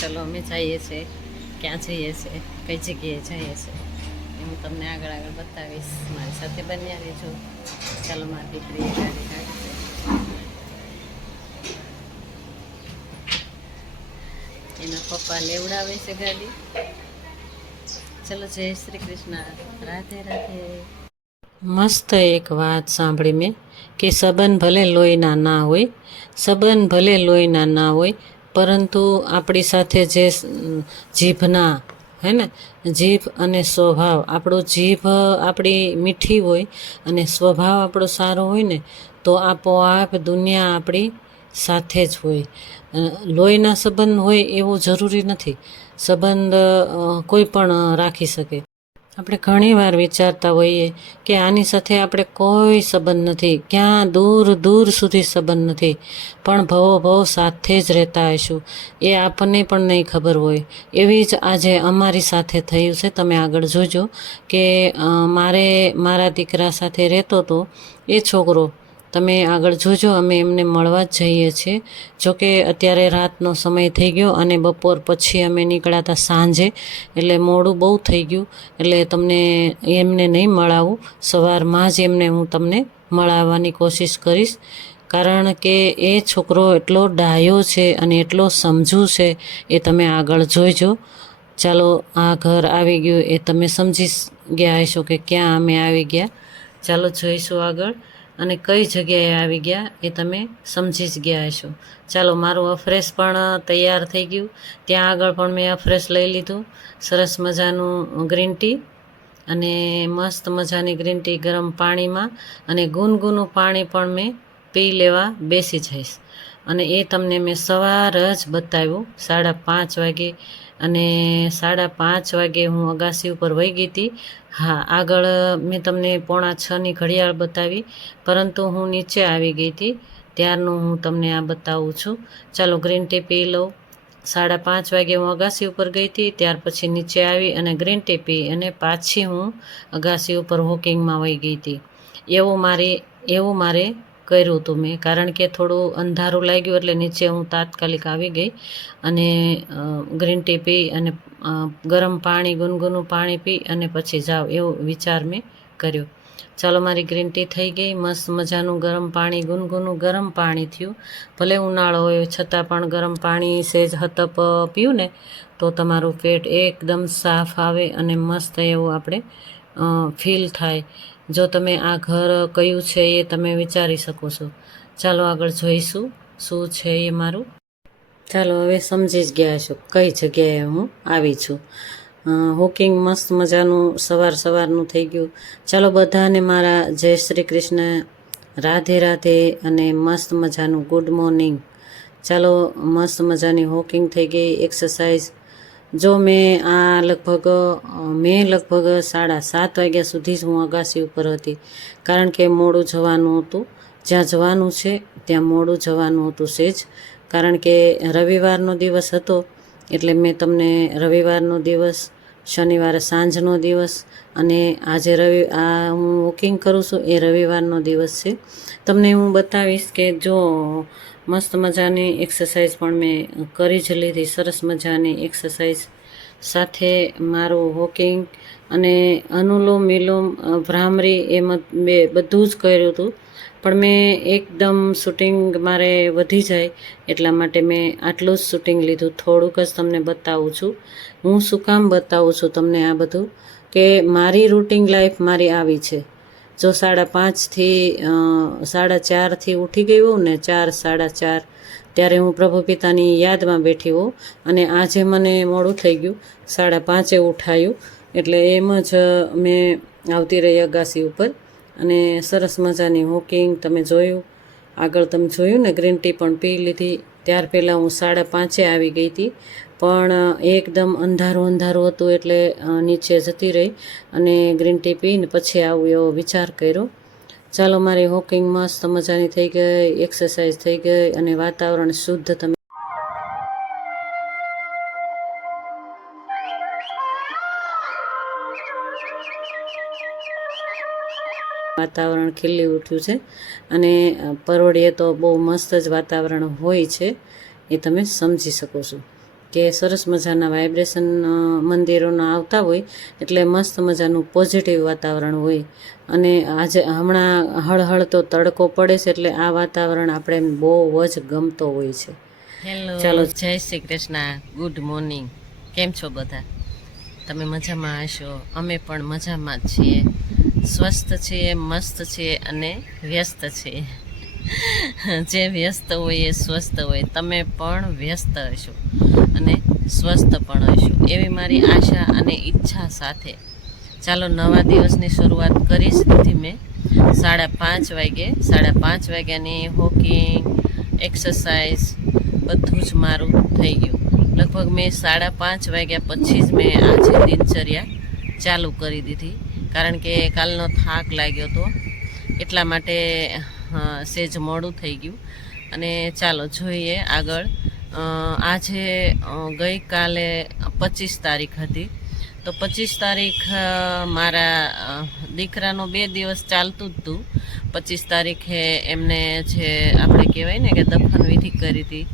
ચલો અમે જઈએ છીએ, ક્યાં જઈએ છીએ, કઈ જગ્યાએ જઈએ છીએ એ હું તમને આગળ આગળ બતાવીશ. મારી સાથે બન્યા રહેજો. ચાલો, મારી દીકરી ગાડી કાઢી છે, એના પપ્પા લેવડાવે છે ગાડી. ચલો, જય શ્રી કૃષ્ણ, રાધે રાધે. મસ્ત એક વાત સાંભળી મેં કે સંબંધ ભલે લોહીના ના હોય, સંબંધ ભલે લોહીના ના હોય, પરંતુ આપણી સાથે જે જીભના હે ને, જીભ અને સ્વભાવ, આપણો જીભ આપણી મીઠી હોય અને સ્વભાવ આપણો સારો હોય ને, તો આપોઆપ દુનિયા આપણી સાથે જ હોય. લોહીના સંબંધ હોય એવું જરૂરી નથી. સંબંધ કોઈ પણ રાખી શકે. આપણે ઘણીવાર વિચારતા હોઈએ કે આની સાથે આપણે કોઈ સંબંધ નથી, ક્યાં દૂર દૂર સુધી સંબંધ નથી, પણ ભવો ભવ સાથે જ રહેતા હશું, એ આપણને પણ નહીં ખબર હોય. એવી જ આજે અમારી સાથે થયું છે. તમે આગળ જોજો કે મારા દીકરા સાથે રહેતો હતો એ છોકરો. તમે આગળ જોજો, અમે એમને મળવા જ જઈએ છીએ. જોકે અત્યારે રાતનો સમય થઈ ગયો અને બપોર પછી અમે નીકળ્યા હતા સાંજે, એટલે મોડું બહુ થઈ ગયું. એટલે તમને એમને નહીં મળાવું, સવારમાં જ એમને હું તમને મળાવવાની કોશિશ કરીશ. કારણ કે એ છોકરો એટલો ડાયો છે અને એટલો સમજુ છે, એ તમે આગળ જોઈજો. ચાલો, આ ઘર આવી ગયું એ તમે સમજી ગયા હશો કે ક્યાં અમે આવી ગયા. ચાલો જોઈશું આગળ, અને કઈ જગ્યાએ આવી ગયા એ તમે સમજી જ ગયા હશો. ચાલો, મારું અફરેશ પણ તૈયાર થઈ ગયું. ત્યાં આગળ પણ મેં અફરેશ લઈ લીધું, સરસ મજાનું ગ્રીન ટી, અને મસ્ત મજાની ગ્રીન ટી ગરમ પાણીમાં, અને ગુનગુનું પાણી પણ મેં પી લેવા બેસી જઈશ. અને એ તમને મેં સવાર જ બતાવ્યું 5:30 વાગે, અને 5:30 વાગે હું અગાસી ઉપર વહી ગઈ હતી. હા, આગળ મેં તમને 5:45ની ઘડિયાળ બતાવી, પરંતુ હું નીચે આવી ગઈ હતી ત્યારનું હું તમને આ બતાવું છું. ચાલો, ગ્રીન ટી પી લઉં. 5:30 વાગે હું અગાસી ઉપર ગઈ હતી, ત્યાર પછી નીચે આવી અને ગ્રીન ટી પી અને પાછી હું અગાસી ઉપર વોકિંગમાં વહી ગઈ હતી. એવું મારે કર્યું હતું મેં, કારણ કે થોડું અંધારું લાગ્યું એટલે નીચે હું તાત્કાલિક આવી ગઈ અને ગ્રીન ટી પી અને ગરમ પાણી, ગુનગુનું પાણી પી અને પછી જાઓ એવો વિચાર મેં કર્યો. ચાલો, મારી ગ્રીન ટી થઈ ગઈ, મસ્ત મજાનું ગરમ પાણી, ગુનગુનું ગરમ પાણી થયું. ભલે ઉનાળો હોય છતાં પણ ગરમ પાણી સહેજ હતપ પીવું ને તો તમારું પેટ એકદમ સાફ આવે અને મસ્ત એવું આપણે ફીલ થાય. જો તમે આ ઘર કયું છે એ તમે વિચારી શકો છો. ચાલો, આગળ જોઈશું શું છે એ મારું. ચાલો, હવે સમજી જ ગયા છો કઈ જગ્યાએ હું આવી છું. વોકિંગ મસ્ત મજાનું સવારનું થઈ ગયું. ચાલો, બધાને મારા જય શ્રી કૃષ્ણ, રાધે રાધે, અને મસ્ત મજાનું ગુડ મોર્નિંગ. ચાલો, મસ્ત મજાની વોકિંગ થઈ ગઈ, એક્સરસાઇઝ. જો મેં લગભગ 7:30 વાગ્યા સુધી જ હું અગાસી ઉપર હતી, કારણ કે મોડું જવાનું હતું. જ્યાં જવાનું છે ત્યાં મોડું જવાનું હતું સહેજ, કારણ કે રવિવારનો દિવસ હતો. એટલે મેં તમને રવિવારનો દિવસ, શનિવારે સાંજનો દિવસ, અને આજે હું વોકિંગ કરું છું એ રવિવારનો દિવસ છે. તમને હું બતાવીશ કે જો મસ્ત મજાની એક્સરસાઇઝ પણ મેં કરી જ લીધી, સરસ મજાની એક્સરસાઇઝ સાથે મારું વોકિંગ અને અનુલોમ વિલોમ, ભ્રામરી એ બધું જ કર્યું હતું. પણ મેં એકદમ શૂટિંગ મારે વધી જાય એટલા માટે મેં આટલું જ શૂટિંગ લીધું. થોડુંક જ તમને બતાવું છું. હું શું કામ બતાવું છું તમને આ બધું, કે મારી રૂટિન લાઈફ મારી આવી છે. જો 4:30થી ઉઠી ગઈ હોઉં ને, 4:30 ત્યારે હું પ્રભુ પિતાની યાદમાં બેઠી હોઉં, અને આજે મને મોડું થઈ ગયું, 5:30 ઉઠાયું, એટલે એમ જ મેં આવતી રહી અગાસી ઉપર. અને સરસ મજાની વોકિંગ તમે જોયું, આગળ તમે જોયું ને, ગ્રીન ટી પણ પી લીધી. ત્યાર પહેલાં હું 5:30 આવી ગઈ હતી, પણ એકદમ અંધારું હતું એટલે નીચે જતી રહી અને ગ્રીન ટી પીને પછી આવું એવો વિચાર કર્યો. ચાલો, મારી વોકિંગ મસ્ત મજાની થઈ ગઈ, એક્સરસાઇઝ થઈ ગઈ, અને વાતાવરણ શુદ્ધ. તમે વાતાવરણ ખીલી ઉઠ્યું છે, અને પરોઢિયે તો બહુ મસ્ત જ વાતાવરણ હોય છે, એ તમે સમજી શકો છો. કે સરસ મજાના વાઇબ્રેશન મંદિરોના આવતા હોય એટલે મસ્ત મજાનું પોઝિટિવ વાતાવરણ હોય. અને આજે હમણાં હળહળતો તડકો પડે છે એટલે આ વાતાવરણ આપણે બહુ જ ગમતો હોય છે. હેલો, ચાલો, જય શ્રી કૃષ્ણ, ગુડ મોર્નિંગ. કેમ છો બધા? તમે મજામાં હશો. અમે પણ મજામાં જ છીએ, સ્વસ્થ છીએ, મસ્ત છીએ અને વ્યસ્ત છીએ. જે વ્યસ્ત હોય એ સ્વસ્થ હોય. તમે પણ વ્યસ્ત હશો અને સ્વસ્થ પણ હશો એવી મારી આશા અને ઈચ્છા સાથે ચાલો નવા દિવસની શરૂઆત કરી જ દીધી મેં. 5:30 વાગ્યાની વોકિંગ, એક્સરસાઇઝ બધું જ મારું થઈ ગયું. લગભગ મેં 5:30 વાગ્યા પછી જ મેં આજે દિનચર્યા ચાલુ કરી દીધી, કારણ કે કાલનો થાક લાગ્યો હતો એટલા માટે સેજ મોડું થઈ ગયું. અને ચાલો જોઈએ આગળ. આજે ગઈકાલે 25 તારીખ હતી, તો 25 તારીખ મારા દીકરાનો 2 દિવસ ચાલતું જ હતું. 25 તારીખે એમને જે આપણે કહેવાય ને કે દફન વિધિ કરી હતી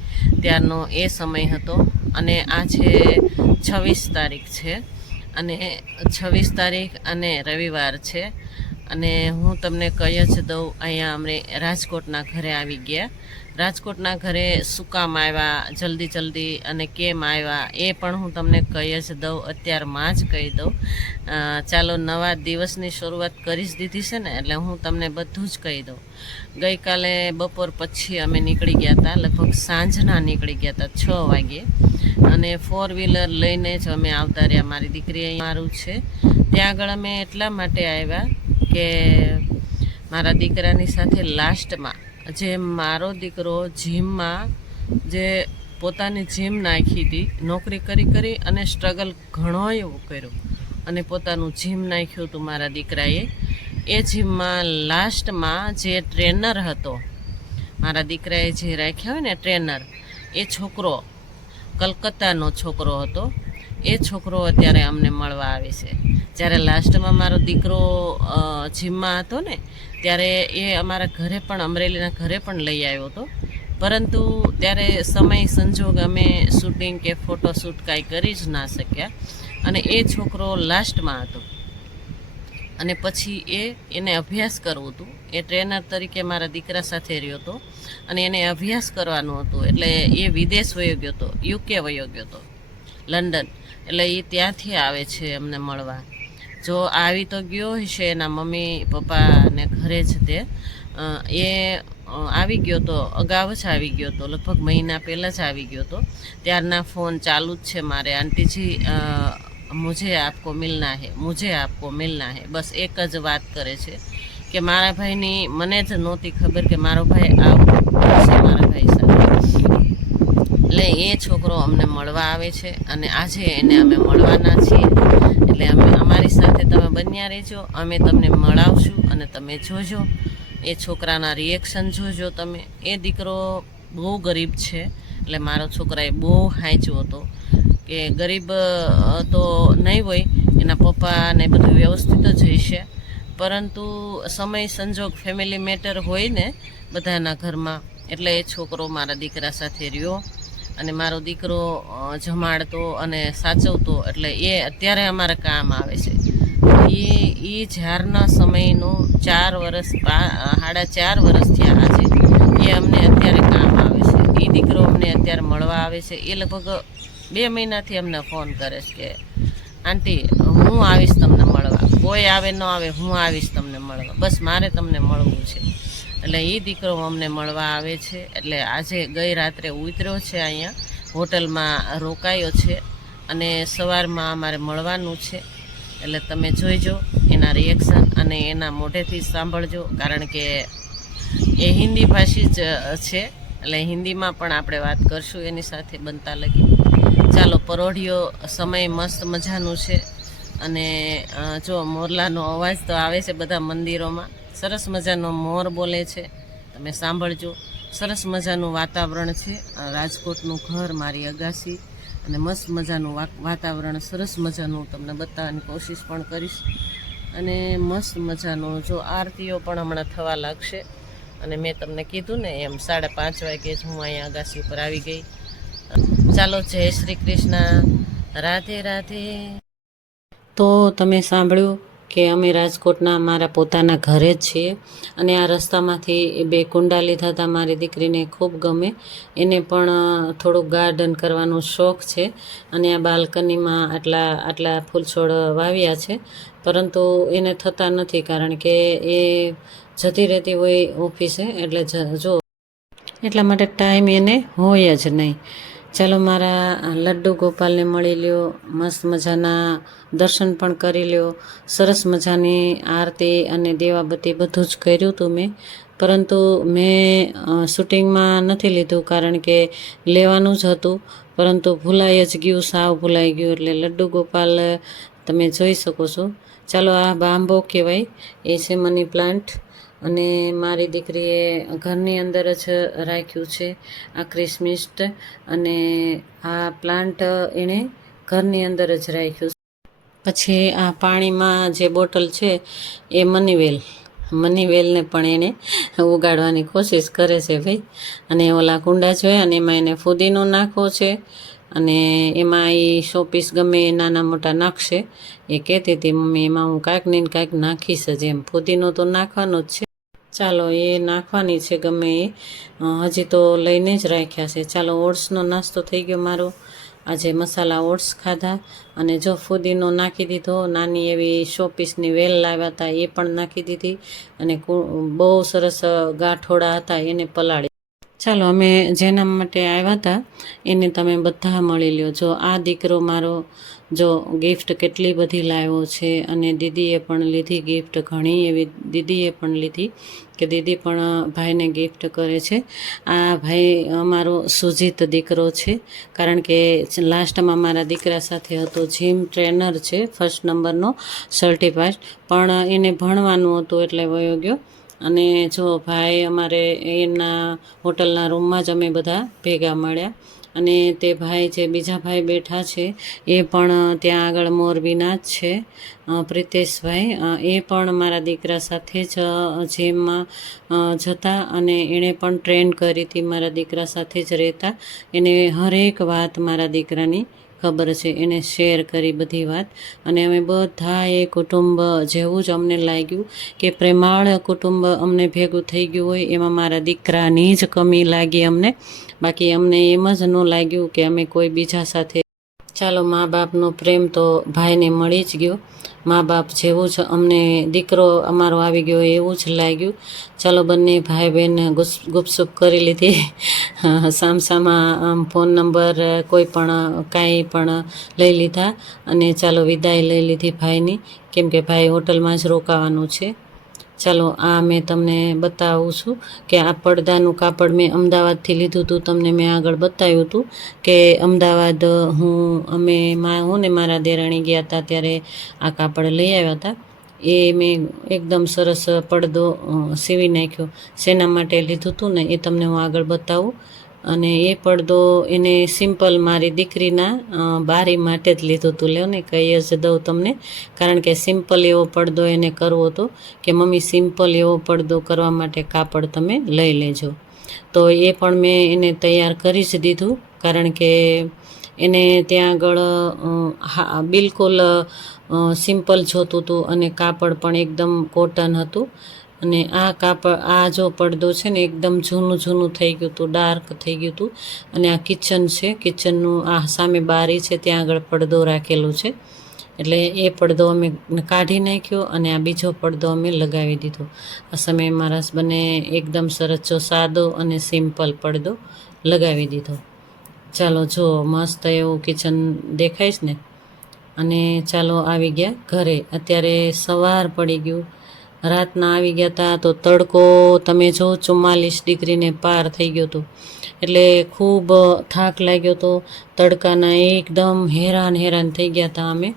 ત્યારનો એ સમય હતો. અને આજે 26 તારીખ છે અને 26 તારીખ અને રવિવાર છે. અને હું તમને કહી જ દઉં, અહીંયા અમે રાજકોટના ઘરે આવી ગયા. રાજકોટના ઘરે શું કામ આવ્યા જલ્દી અને કેમ આવ્યા એ પણ હું તમને કહી જ દઉં, અત્યારમાં જ કહી દઉં. ચાલો નવા દિવસની શરૂઆત કરી જ દીધી છે ને એટલે હું તમને બધું જ કહી દઉં. ગઈકાલે બપોર પછી અમે નીકળી ગયા હતા, લગભગ સાંજના નીકળી ગયા હતા 6 વાગ્યે. અને 4 વ્હીલર લઈને જ અમે આવતા રહ્યા. મારી દીકરી અહીં મારું છે ત્યાં આગળ અમે એટલા માટે આવ્યા કે મારા દીકરાની સાથે લાસ્ટમાં જે મારો દીકરો જીમમાં જે પોતાની જીમ નાખી હતી, નોકરી કરી અને સ્ટ્રગલ ઘણો એવો કર્યો અને પોતાનું જીમ નાખ્યું હતું મારા દીકરાએ. એ જીમમાં લાસ્ટમાં જે ટ્રેનર હતો, મારા દીકરાએ જે રાખ્યા હોય ને ટ્રેનર, એ છોકરો કલકત્તાનો છોકરો હતો. એ છોકરો અત્યારે અમને મળવા આવે છે. જ્યારે લાસ્ટમાં મારો દીકરો જીમમાં હતો ને ત્યારે એ અમારા ઘરે પણ, અમરેલીના ઘરે પણ લઈ આવ્યો હતો, પરંતુ ત્યારે સમય સંજોગ અમે શૂટિંગ કે ફોટોશૂટ કાંઈ કરી જ ના શક્યા. અને એ છોકરો લાસ્ટમાં હતો અને પછી એને અભ્યાસ કરવું હતું. એ ટ્રેનર તરીકે મારા દીકરા સાથે રહ્યો હતો અને એને અભ્યાસ કરવાનું હતું. એટલે એ વિદેશ વયો ગયો હતો, UK વયો ગયો હતો, લંડન. એટલે એ ત્યાંથી આવે છે અમને મળવા. જો આવી તો ગયો હશે એના મમ્મી પપ્પાને ઘરે જ, તે એ આવી ગયો તો અગાઉ જ આવી ગયો હતો, લગભગ મહિના પહેલાં જ આવી ગયો હતો. ત્યારના ફોન ચાલુ જ છે મારે, આંટીજી મુझे आपको मिलना है, બસ એક જ વાત કરે છે કે મારા ભાઈની મને જ નહોતી ખબર કે મારો ભાઈ આવશે મારા ભાઈ સાથે. એટલે એ છોકરો અમને મળવા આવે છે અને આજે એને અમે મળવાના છીએ. એટલે અમારી સાથે તમે બન્યા રહેજો, અમે તમને મળાવશું અને તમે જોજો એ છોકરાના રિએક્શન જોજો તમે. એ દીકરો બહુ ગરીબ છે, એટલે મારો છોકરાએ બહુ હાંચ્યો હતો કે ગરીબ તો નહીં હોય, એના પપ્પાને બધું વ્યવસ્થિત જ હશે, પરંતુ સમય સંજોગ ફેમિલી મેટર હોય ને બધાના ઘરમાં, એટલે એ છોકરો મારા દીકરા સાથે રહ્યો અને મારો દીકરો જમાડતો અને સાચવતો. એટલે એ અત્યારે અમારા કામ આવે છે. એ જ્યારના સમયનું 4 વર્ષ 4.5 વર્ષ થયા આજે, એ અમને અત્યારે કામ આવે છે. એ દીકરો અમને અત્યારે મળવા આવે છે. એ લગભગ 2 મહિનાથી અમને ફોન કરે છે કે આંટી હું આવીશ તમને મળવા, કોઈ આવે ન આવે હું આવીશ તમને મળવા, બસ મારે તમને મળવું છે. એટલે એ દીકરો અમને મળવા આવે છે. એટલે આજે ગઈ રાત્રે ઉતર્યો છે, અહીંયા હોટલમાં રોકાયો છે અને સવારમાં અમારે મળવાનું છે. એટલે તમે જોઈજો એના રિએક્શન અને એના મોઢેથી સાંભળજો, કારણ કે એ હિન્દી ભાષી જ છે. એટલે હિન્દીમાં પણ આપણે વાત કરશું એની સાથે બનતા લગી. ચાલો, પરોઢિયો સમય મસ્ત મજાનું છે. અને જો મોરલાનો અવાજ તો આવે છે બધા મંદિરોમાં, સરસ મજાનો મોર બોલે છે, તમે સાંભળજો. સરસ મજાનું વાતાવરણ છે. રાજકોટનું ઘર, મારી અગાસી, અને મસ્ત મજાનું વાતાવરણ, સરસ મજાનું તમને બતાવવાની કોશિશ પણ કરીશ. અને મસ્ત મજાનું જો આરતીઓ પણ હમણાં થવા લાગશે. અને મેં તમને કીધું ને એમ 5:30 વાગે જ હું અહીંયા અગાસી પર આવી ગઈ. ચાલો, જય શ્રી કૃષ્ણ, રાધે રાધે. તો તમે સાંભળ્યું કે અમે રાજકોટના મારા પોતાના ઘરે જ છીએ અને આ રસ્તામાંથી બે કુંડા લીધા હતા. મારી દીકરીને ખૂબ ગમે, એને પણ થોડુંક ગાર્ડન કરવાનો શોખ છે અને આ બાલ્કનીમાં આટલા ફૂલ છોડ વાવ્યા છે, પરંતુ એને થતા નથી કારણ કે એ જતી રહેતી હોય ઓફિસે, એટલે જો એટલા માટે ટાઈમ એને હોય જ નહીં. ચાલો, મારા લડ્ડુ ગોપાલને મળી લ્યો, મસ્ત મજાના દર્શન પણ કરી લ્યો. સરસ મજાની આરતી અને દેવાબત્તી બધું જ કર્યું હતું મેં, પરંતુ મેં શૂટિંગમાં નથી લીધું કારણ કે લેવાનું જ હતું, પરંતુ ભૂલાઈ જ ગયું, સાવ ભૂલાઈ ગયું. એટલે લડ્ડુ ગોપાલ તમે જોઈ શકો છો. ચાલો, આ બાંબો કહેવાય, એ છે મની પ્લાન્ટ, અને મારી દીકરીએ ઘરની અંદર જ રાખ્યું છે આ ક્રિસમિસ્ટ, અને આ પ્લાન્ટ એણે ઘરની અંદર જ રાખ્યું છે. પછી આ પાણીમાં જે બોટલ છે એ મનીવેલને પણ એને ઉગાડવાની કોશિશ કરે છે ભાઈ. અને ઓલા કુંડા જોયા અને એમાં એને ફુદીનો નાખવો છે, અને એમાં એ શોપીસ ગમે એ નાના મોટા નાખશે. એ કહેતી હતી, મમ્મી એમાં હું કાંઈક ને કાંઈક નાખીશ જ, એમ ફુદીનો તો નાખવાનો જ છે. ચાલો, એ નાખવાની છે ગમે એ, હજી તો લઈને જ રાખ્યા છે. ચાલો, ઓટ્સનો નાસ્તો થઈ ગયો મારો. આજે મસાલા ઓટ્સ ખાધા, અને જો ફુદીનો નાખી દીધો, નાની એવી શોપીસની વેલ લાવ્યા હતા એ પણ નાખી દીધી, અને બહુ સરસ ગાંઠોડા હતા એને પલાળી. ચાલો, અમે જેના માટે આવ્યા હતા એને તમે બધા મળી લ્યો. જો આ દીકરો મારો જો ગિફ્ટ કેટલી બધી લાવ્યો છે, અને દીદીએ પણ લીધી ગિફ્ટ, ઘણી એવી દીદીએ પણ લીધી કે દીદી પણ ભાઈને ગિફ્ટ કરે છે. આ ભાઈ અમારો સુજીત દીકરો છે, કારણ કે લાસ્ટમાં મારા દીકરા સાથે હતો. જીમ ટ્રેનર છે, 1st નંબરનો સર્ટિફાઈડ, પણ એને ભણવાનું હતું એટલે વયો ગયો. અને જો ભાઈ અમારે એમના હોટલના રૂમમાં જ અમે બધા ભેગા મળ્યા, અને તે ભાઈ જે બીજા ભાઈ બેઠા છે એ પણ ત્યાં આગળ મોરબીના જ છે, પ્રિતેશભાઈ. એ પણ મારા દીકરા સાથે જ જીમમાં જતા, અને એણે પણ ટ્રેન કરી હતી, મારા દીકરા સાથે જ રહેતા. એને હરેક વાત મારા દીકરાની ખબર છે, એને શેર કરી બધી વાત. અને અમે બધા એ કુટુંબ જેવું જ અમને લાગ્યું કે પ્રેમાળ કુટુંબ અમને ભેગું થઈ ગયું હોય. એમાં મારા દીકરાની જ કમી લાગી અમને, બાકી અમને એમ જ ન લાગ્યું કે અમે કોઈ બીજા સાથે. ચાલો, મા બાપનો પ્રેમ તો ભાઈને મળી જ ગયો, મા બાપ જેવું જ અમને દીકરો અમારો આવી ગયો એવું જ લાગ્યું. ચાલો, બંને ભાઈ બહેન ગુપસુપ કરી લીધી, સામસામાં ફોન નંબર કોઈ પણ કાંઈ પણ લઈ લીધા, અને ચાલો વિદાય લઈ લીધી ભાઈની, કેમ કે ભાઈ હોટલમાં જ રોકાવાનું છે. ચાલો, આ મેં તમને બતાવું છું કે આ પડદાનું કાપડ મેં અમદાવાદથી લીધું હતું. તમને મેં આગળ બતાવ્યું હતું કે અમદાવાદ હું ને મારા દેરાણી ગયા હતા ત્યારે આ કાપડ લઈ આવ્યા હતા. એ મેં એકદમ સરસ પડદો સીવી નાખ્યો. શેના માટે લીધું હતું ને એ તમને હું આગળ બતાવું. અને એ પડદો એને સિમ્પલ મારી દીકરીના બારી માટે જ લીધું હતું. લ્યો ને, કહી જ દઉં તમને, કારણ કે સિમ્પલ એવો પડદો એને કરવો હતો કે મમ્મી સિમ્પલ એવો પડદો કરવા માટે કાપડ તમે લઈ લેજો. તો એ પણ મેં એને તૈયાર કરી જ દીધું, કારણ કે એને ત્યાં આગળ બિલકુલ સિમ્પલ જોતું હતું, અને કાપડ પણ એકદમ કોટન હતું. અને આ જો પડદો છે ને એકદમ જૂનું થઈ ગયું હતું, ડાર્ક થઈ ગયું હતું. અને આ કિચન છે, કિચનનું આ સામે બારી છે, ત્યાં આગળ પડદો રાખેલો છે, એટલે એ પડદો અમે કાઢી નાખ્યો, અને આ બીજો પડદો અમે લગાવી દીધો. આ સમયે મારા હસબન્ડે એકદમ સરસ જો સાદો અને સિમ્પલ પડદો લગાવી દીધો. ચાલો, જો મસ્ત એવું કિચન દેખાઈશ ને. અને ચાલો, આવી ગયા ઘરે. અત્યારે સવાર પડી ગયું, રાતના આવી ગયા હતા તો તડકો તમે જો 44 ડિગ્રીને પાર થઈ ગયો હતો, એટલે ખૂબ થાક લાગ્યો હતો. તડકાના એકદમ હેરાન થઈ ગયા હતા અમે.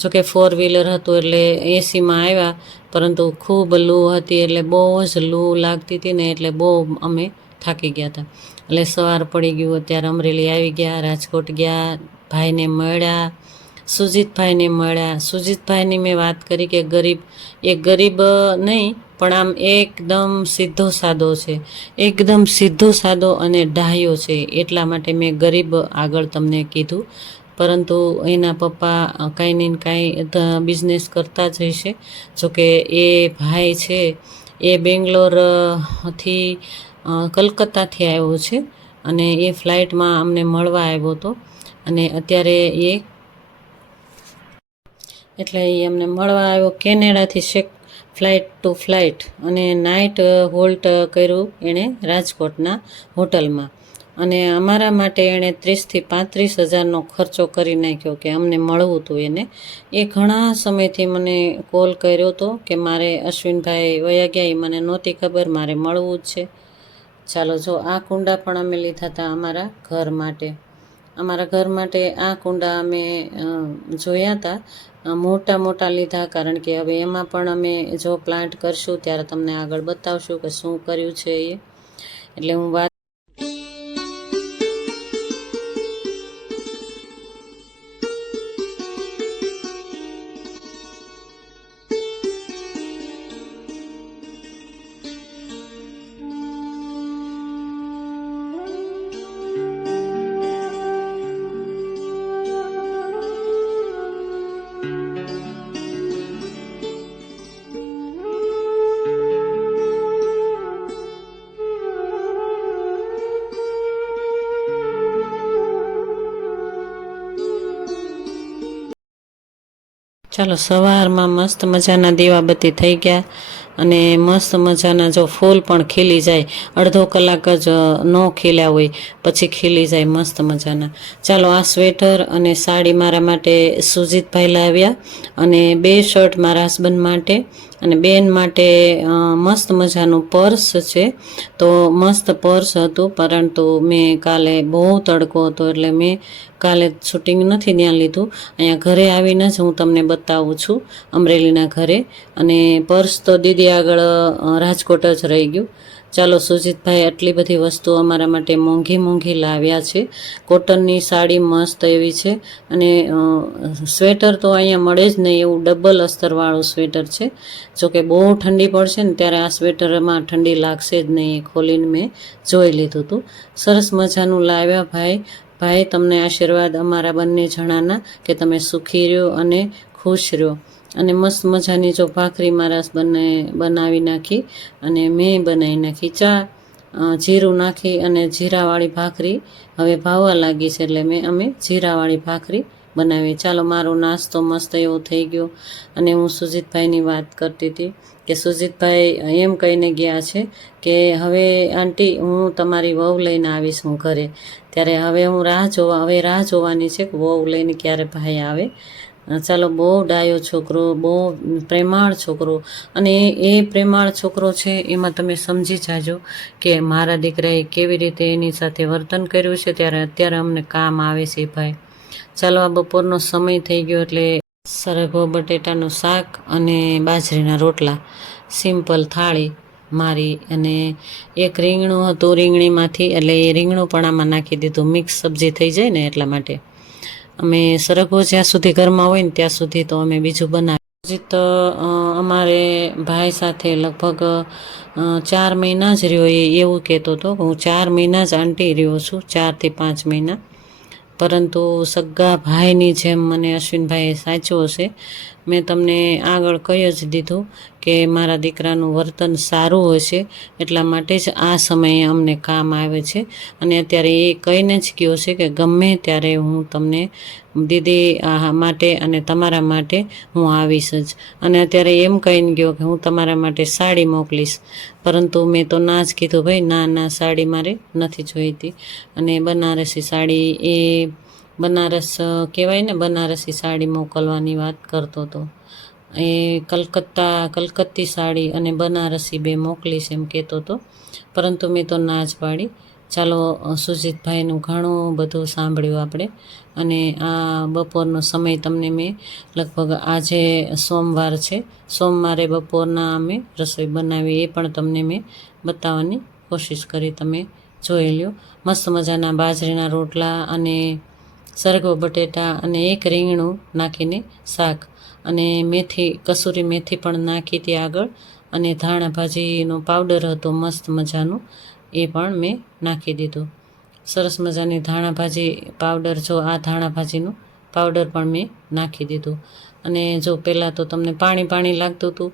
જોકે 4 વ્હીલર હતું એટલે એસીમાં આવ્યા, પરંતુ ખૂબ લૂ હતી, એટલે બહુ જ લૂ લાગતી હતી ને, એટલે બહુ અમે થાકી ગયા હતા. એટલે સવાર પડી ગયું. અત્યારે અમરેલી આવી ગયા, રાજકોટ ગયા, ભાઈને મળ્યા, સુજીતભાઈને મળ્યા. સુજીતભાઈની મેં વાત કરી કે ગરીબ નહીં, પણ આમ એકદમ સીધો સાદો છે, એકદમ સીધો સાદો અને ડાહ્યો છે, એટલા માટે મેં ગરીબ આગળ તમને કીધું. પરંતુ એના પપ્પા કાંઈ ને કાંઈ બિઝનેસ કરતા જ હશે. જોકે એ ભાઈ છે એ બેંગ્લોરથી કલકત્તાથી આવ્યો છે અને એ ફ્લાઇટમાં અમને મળવા આવ્યો હતો. અને અત્યારે એટલે એ અમને મળવા આવ્યો કેનેડાથી ફ્લાઇટ ટુ ફ્લાઇટ, અને નાઇટ હોલ્ટ કર્યું એણે રાજકોટના હોટલમાં. અને અમારા માટે એણે 30,000 થી 35,000નો ખર્ચો કરી નાખ્યો કે અમને મળવું હતું એને. એ ઘણા સમયથી મને કોલ કર્યો હતો કે મારે અશ્વિનભાઈ વયા ગયા, એ મને નહોતી ખબર, મારે મળવું જ છે. ચાલો, જો આ કુંડા પણ અમે લીધા હતા અમારા ઘર માટે. આ કુંડા અમે જોયા હતા, મોટા લીધા, કારણ કે હવે એમાં પણ અમે જો પ્લાન્ટ કરશું ત્યારે તમને આગળ બતાવશું કે શું કર્યું છે એ. એટલે હું વાત ચાલો, સવારમાં મસ્ત મજાના દીવાબત્તી થઈ ગયા અને મસ્ત મજાના જો ફૂલ પણ ખીલી જાય, અડધો કલાક જ ન ખીલ્યા હોય પછી ખીલી જાય મસ્ત મજાના. ચાલો, આ સ્વેટર અને સાડી મારા માટે સુજીતભાઈ લાવ્યા, અને 2 શર્ટ મારા હસબન્ડ માટે, અને બેન માટે મસ્ત મજાનું પર્સ છે. તો મસ્ત પર્સ હતું, પરંતુ મેં કાલે બહુ તડકો હતો એટલે મેં કાલે શૂટિંગ નથી ત્યાં લીધું. અહીંયા ઘરે આવીને જ હું તમને બતાવું છું, અમરેલીના ઘરે. અને પર્સ તો દીદી આગળ રાજકોટ જ રહી ગયું. ચાલો, સુજીતભાઈ આટલી બધી વસ્તુઓ અમારા માટે મોંઘી લાવ્યા છે. કોટનની સાડી મસ્ત એવી છે, અને સ્વેટર તો અહીંયા મળે જ નહીં એવું ડબલ અસ્તરવાળું સ્વેટર છે. જોકે બહુ ઠંડી પડશે ને ત્યારે આ સ્વેટરમાં ઠંડી લાગશે જ નહીં, ખોલીને મેં જોઈ લીધું હતું. સરસ મજાનું લાવ્યા ભાઈ. તમને આશીર્વાદ અમારા બંને જણાના કે તમે સુખી રહ્યો અને ખુશ રહ્યો. અને મસ્ત મજાની જો ભાખરી મારા હસબન્ડને બનાવી નાખી, અને મેં બનાવી નાખી ચા, જીરું નાખી, અને જીરાવાળી ભાખરી હવે ભાવવા લાગી છે એટલે અમે જીરાવાળી ભાખરી બનાવી. ચાલો, મારો નાસ્તો મસ્ત એવો થઈ ગયો. અને હું સુજીતભાઈની વાત કરતી હતી કે સુજીતભાઈ એમ કહીને ગયા છે કે હવે આંટી હું તમારી વહુ લઈને આવીશ હું ઘરે. ત્યારે હવે રાહ જોવાની છે કે વહુ લઈને ક્યારે ભાઈ આવે. ચાલો, બહુ ડાયો છોકરો, બહુ પ્રેમાળ છોકરો, અને એ પ્રેમાળ છોકરો છે એમાં તમે સમજી જાજો કે મારા દીકરાએ કેવી રીતે એની સાથે વર્તન કર્યું છે, ત્યારે અત્યારે અમને કામ આવે છે ભાઈ. ચાલો, આ બપોરનો સમય થઈ ગયો એટલે સરગવો બટેટાનું શાક અને બાજરીના રોટલા, સિમ્પલ થાળી મારી. અને એક રીંગણું હતું રીંગણીમાંથી, એટલે એ રીંગણું પણ આમાં નાખી દીધું, મિક્સ સબ્જી થઈ જાય ને એટલા માટે. અમે સરગવો જ્યાં સુધી ઘરમાં હોય ને ત્યાં સુધી તો અમે બીજું બનાવીએ. તો અમારે ભાઈ સાથે લગભગ 4 મહિના જ રહ્યો, એવું કહેતો હતો. હું 4 મહિના જ આંટી રહ્યો છું, 4 થી 5 મહિના. પરંતુ સગા ભાઈની જેમ મને અશ્વિનભાઈએ સાચવ્યો છે. મેં તમને આગળ કહી જ દીધું કે મારા દીકરાનું વર્તન સારું હશે, એટલા માટે જ આ સમયે અમને કામ આવે છે. અને અત્યારે એ કહીને જ ગયો છે કે ગમે ત્યારે હું તમને દીદી માટે અને તમારા માટે હું આવીશ જ. અને અત્યારે એમ કહીને ગયો કે હું તમારા માટે સાડી મોકલીશ, પરંતુ મેં તો ના જ કીધું, ભાઈ ના, સાડી મારે નથી જોઈતી. અને બનારસી સાડી, એ બનારસ કહેવાય ને, બનારસી સાડી મોકલવાની વાત કરતો હતો. એ કલકત્તી સાડી અને બનારસી 2 મોકલીશ એમ કહેતો હતો, પરંતુ મેં તો ના જ પાડી. ચાલો, સુજીતભાઈનું ઘણું બધું સાંભળ્યું આપણે. અને આ બપોરનો સમય તમને મેં લગભગ આજે સોમવાર છે, સોમવારે બપોરના અમે રસોઈ બનાવી એ પણ તમને મેં બતાવવાની કોશિશ કરી, તમે જોઈ લ્યો. મસ્ત મજાના બાજરીના રોટલા અને સરગવો બટેટા અને એક રીંગણું નાખીને શાક, અને મેથી, કસૂરી મેથી પણ નાખી હતી આગળ, અને ધાણા ભાજીનો પાવડર હતો મસ્ત મજાનું, એ પણ મેં નાખી દીધું. સરસ મજાની ધાણા ભાજી પાવડર, જો આ ધાણા ભાજીનું પાવડર પણ મેં નાખી દીધું. અને જો પહેલાં તો તમને પાણી પાણી લાગતું હતું,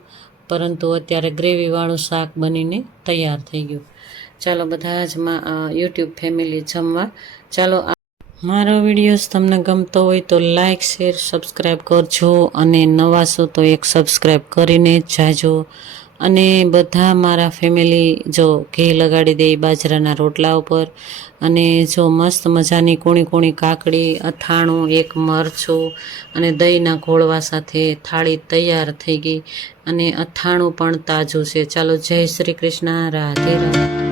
પરંતુ અત્યારે ગ્રેવીવાળું શાક બનીને તૈયાર થઈ ગયું. ચાલો બધા જ યુટ્યુબ ફેમિલી જમવા. ચાલો, મારો વિડીયોઝ તમને ગમતો હોય તો લાઇક, શેર, સબસ્ક્રાઈબ કરજો, અને નવા છો તો એક સબસ્ક્રાઈબ કરીને જ જાજો. અને બધા મારા ફેમિલી જો ઘી લગાડી દે બાજરાના રોટલા ઉપર, અને જો મસ્ત મજાની કૂણી કૂણી કાકડી, અથાણું, એક મરચું અને દહીંના ઘોળવા સાથે થાળી તૈયાર થઈ ગઈ, અને અથાણું પણ તાજું છે. ચાલો, જય શ્રી કૃષ્ણ, રાધે રાધે.